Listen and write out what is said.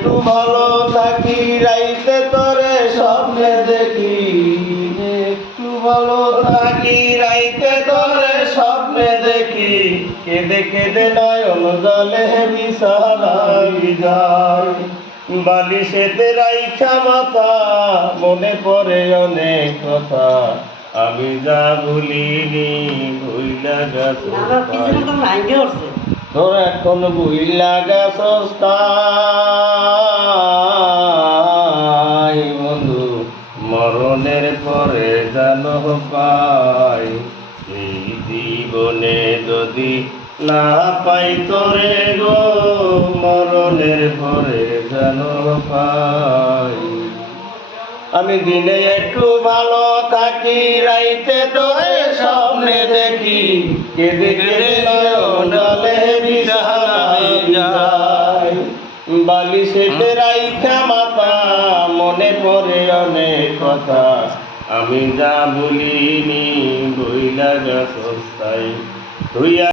একটু ভালো থাকি, রাইতে তোরে স্বপ্নে দেখি। একটু ভালো থাকি, রাইতে তোরে স্বপ্নে দেখি। কেঁদে কেঁদে নয়ন জলে বিছানায় যায়। বালিশেতে রাইখা মাথা, মনে পড়ে অনেক কথা। আমি যা ভুলিনি ভুইলা গেছস, তোর এখন ভুইলা গেছস তাই। বন্ধু মরণের পরে জানো পাই, এই জীবনে যদি না পাই তোরে গো, মরণের পরে জানো পাই। আমি দিনে একটু ভালো থাকি, রাইতে তোরে স্বপ্নে দেখি। কেঁদে কেঁদে নয়ন জলে বিছানায় যায়। বালিশেতে রাইখা মাথা, মনে পড়ে অনেক কথা। আমি যা বলিনি ভুইলা গেছস তাই। তুই